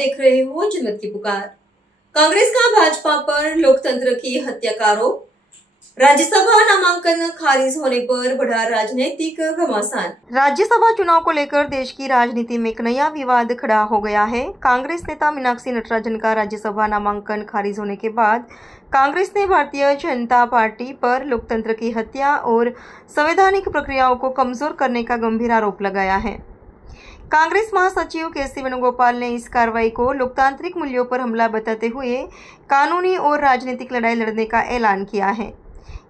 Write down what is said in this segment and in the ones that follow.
देख रहे हो जनमत की पुकार। कांग्रेस का भाजपा पर लोकतंत्र की हत्या का आरोप। राज्यसभा नामांकन खारिज होने पर बढ़ा राजनीतिक घमासान। राज्यसभा चुनाव को लेकर देश की राजनीति में एक नया विवाद खड़ा हो गया है। कांग्रेस नेता मीनाक्षी नटराजन का राज्यसभा नामांकन खारिज होने के बाद कांग्रेस ने भारतीय जनता पार्टी पर लोकतंत्र की हत्या और संवैधानिक प्रक्रियाओं को कमजोर करने का गंभीर आरोप लगाया है। कांग्रेस महासचिव के.सी. वेणुगोपाल ने इस कार्रवाई को लोकतांत्रिक मूल्यों पर हमला बताते हुए कानूनी और राजनीतिक लड़ाई लड़ने का ऐलान किया है।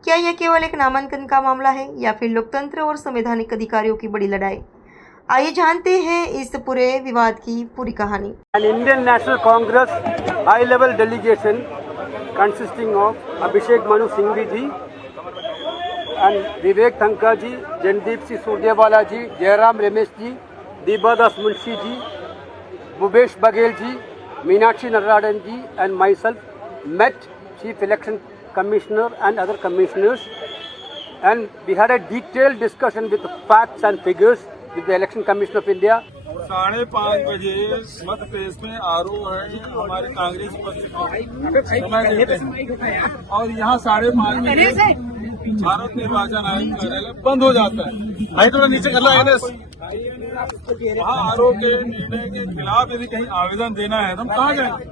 क्या यह केवल एक नामांकन का मामला है या फिर लोकतंत्र और संवैधानिक अधिकारियों की बड़ी लड़ाई? आइए जानते हैं इस पूरे विवाद की पूरी कहानी। An Indian National Congress high-level delegation consisting of Abhishek Manu Singhvi ji and Vivek Thanka ji, Jandeep Singh Surjewala ji, Jairam Ramesh ji, Diba Das Munshi ji, Bhupesh Baghel ji, Meenakshi Natarajan ji and myself met Chief Election Commissioner and other commissioners, and we had a detailed discussion with facts and figures with the Election Commission of India. 5:30 बजे मध्य प्रदेश में आरोप है हमारे कांग्रेस पर समय देते हैं और यहाँ 5:30 बजे भारत निर्वाचन आयोग कार्यालय बंद हो जाता है। भाई थोड़ा नीचे कर लो एनएस। वहाँ आरोप के निर्णय के खिलाफ यदि कहीं आवेदन देना है तो हम कहाँ जाएंगे?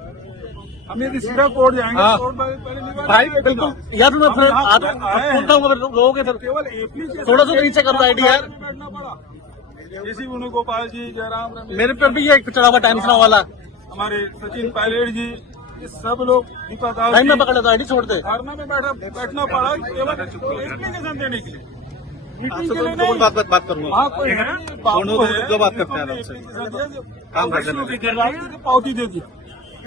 हम यदि सीधा कोर्ट जाएंगे कोर्ट भाई बिल्कुल यार लोगों केवल एप्लीकेशन थोड़ा सा नीचे कर दो आईडी यार बैठना पड़ा। के.सी. वेणुगोपाल जी, जयराम रमेश, मेरे पर भी ये चढ़ा हुआ टाइम वाला, हमारे सचिन पायलट जी, ये सब लोग दीपा दास जी में पकड़ा था आईडी छोड़ दे धरना में बैठना पड़ा केवल एप्लीकेशन देने के लिए। मीटिंग के लिए नहीं बात करूंगा। हाँ कोई है जो बात करते हैं काम पावती दे दी।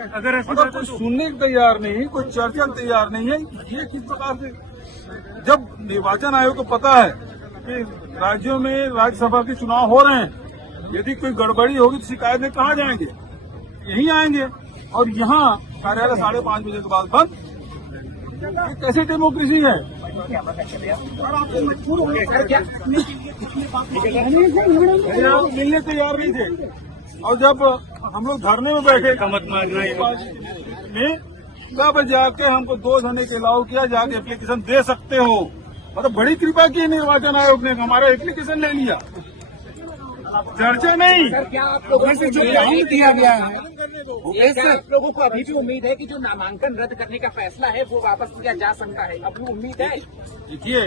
अगर मतलब कोई सुनने को तैयार नहीं, कोई चर्चा को तैयार नहीं है, ये किस प्रकार से? जब निर्वाचन आयोग को पता है कि राज्यों में राज्यसभा के चुनाव हो रहे हैं, यदि कोई गड़बड़ी होगी तो शिकायत में कहाँ जाएंगे? यहीं आएंगे और यहाँ कार्यालय 5:30 बजे के बाद बंद। ये कैसी डेमोक्रेसी है? मिलने तैयार नहीं थे और जब हम लोग धरने में बैठे में तब जाके हमको 2 घंटे के अलाउ किया, जाके एप्लीकेशन दे सकते हो। मतलब बड़ी कृपा की निर्वाचन आयोग ने, हमारा एप्लीकेशन ले लिया, चर्चा नहीं। क्या आप लोगों से जो टाइम दिया गया है, आप लोगों को अभी भी उम्मीद है कि जो नामांकन रद्द करने का फैसला है वो वापस लिया जा सकता है? अभी उम्मीद है? देखिए,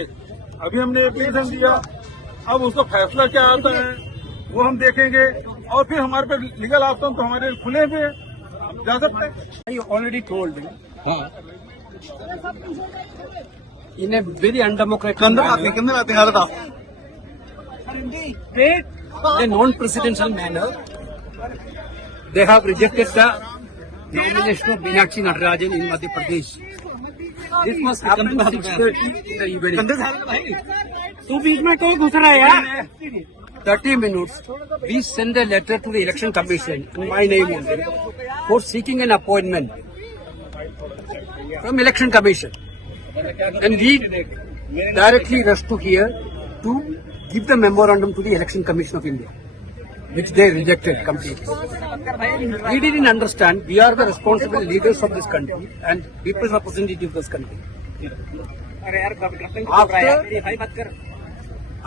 अभी हमने एप्लीकेशन दिया, अब उसका फैसला क्या आता है वो हम देखेंगे और फिर हमारे पे लीगल ऑप्शन तो हमारे खुले पे जा सकते हैं। Already told in a very undemocratic a non-presidential manner, they have rejected the nomination of Meenakshi Natarajan in Madhya Pradesh. This must happen at 6:30 in the evening. तू बीच में कहीं घुस रहा है यार? 30 minutes, we send a letter to the Election Commission in my name only for seeking an appointment from Election Commission, and we directly rush to here to give the memorandum to the Election Commission of India, which they rejected completely. We didn't understand. We are the responsible leaders of this country and people's representatives of this country.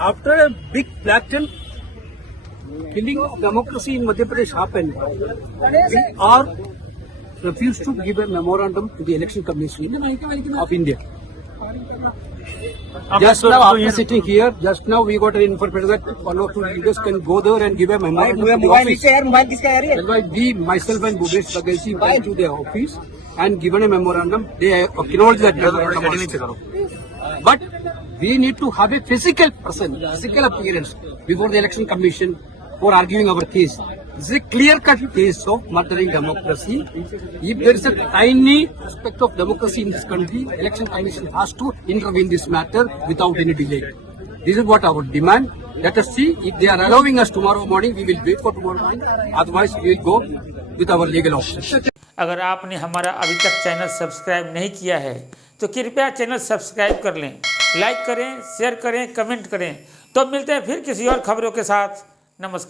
After a big blatant killing of democracy in Madhya Pradesh happened, we are refused to give a memorandum to the Election Commission of India. Just now, after sitting here, just now we got an information that one or two leaders can go there and give a memorandum to the office. That's why we, myself and Bhupesh Baghel went to their office and given a memorandum. They acknowledged that memorandum. But we need to have a physical person, physical appearance before the Election Commission for arguing our case. This is a clear-cut case of murdering democracy. If there is a tiny aspect of democracy in this country, Election Commission has to intervene in this matter without any delay. This is what our demand. Let us see if they are allowing us tomorrow morning. We will wait for tomorrow morning. Otherwise, we will go with our legal options. अगर आपने हमारा अभी तक channel subscribe नहीं किया है तो कृपया चैनल सब्सक्राइब कर लें, लाइक करें, शेयर करें, कमेंट करें। तो मिलते हैं फिर किसी और खबरों के साथ। नमस्कार।